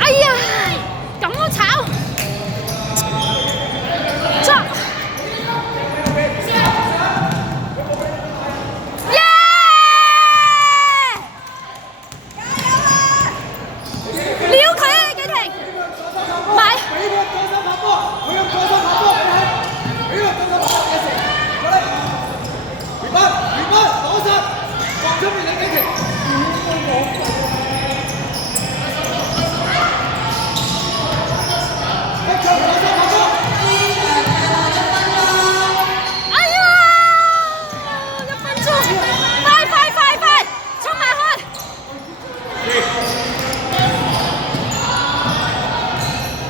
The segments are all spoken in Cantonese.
哎呀，咁都炒，捉，耶！撩佢啊，紀婷，買。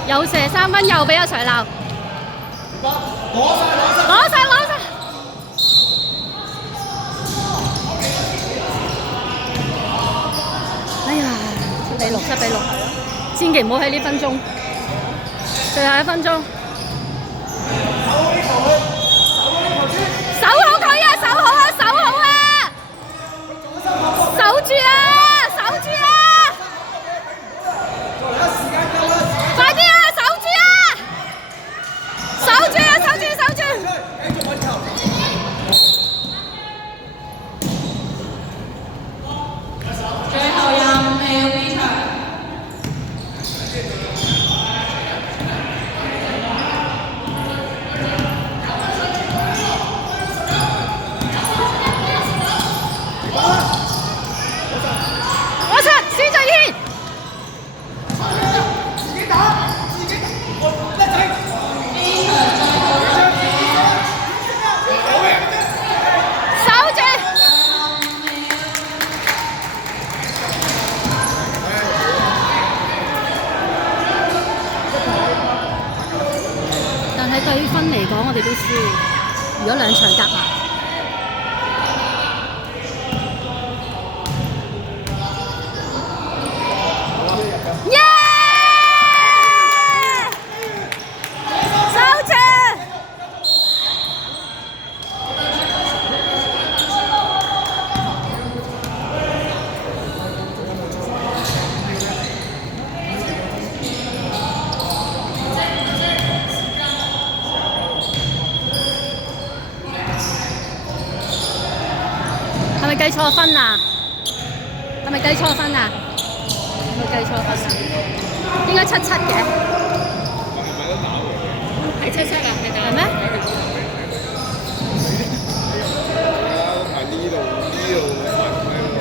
又射3分，又俾阿 Sir 鬧，攞晒！哎呀，7-6，千祈唔好喺呢分鐘，最後1分鐘，守好佢啊！守好啊！守住啊！快啲啊！守住啊！最後25秒呢場。我出孫俊軒。喺計分嚟講，我哋都輸。如果2場夾埋，耶！守住！係咪計錯分啊？係咪計錯分啊？應該77嘅。係77啊，係咩？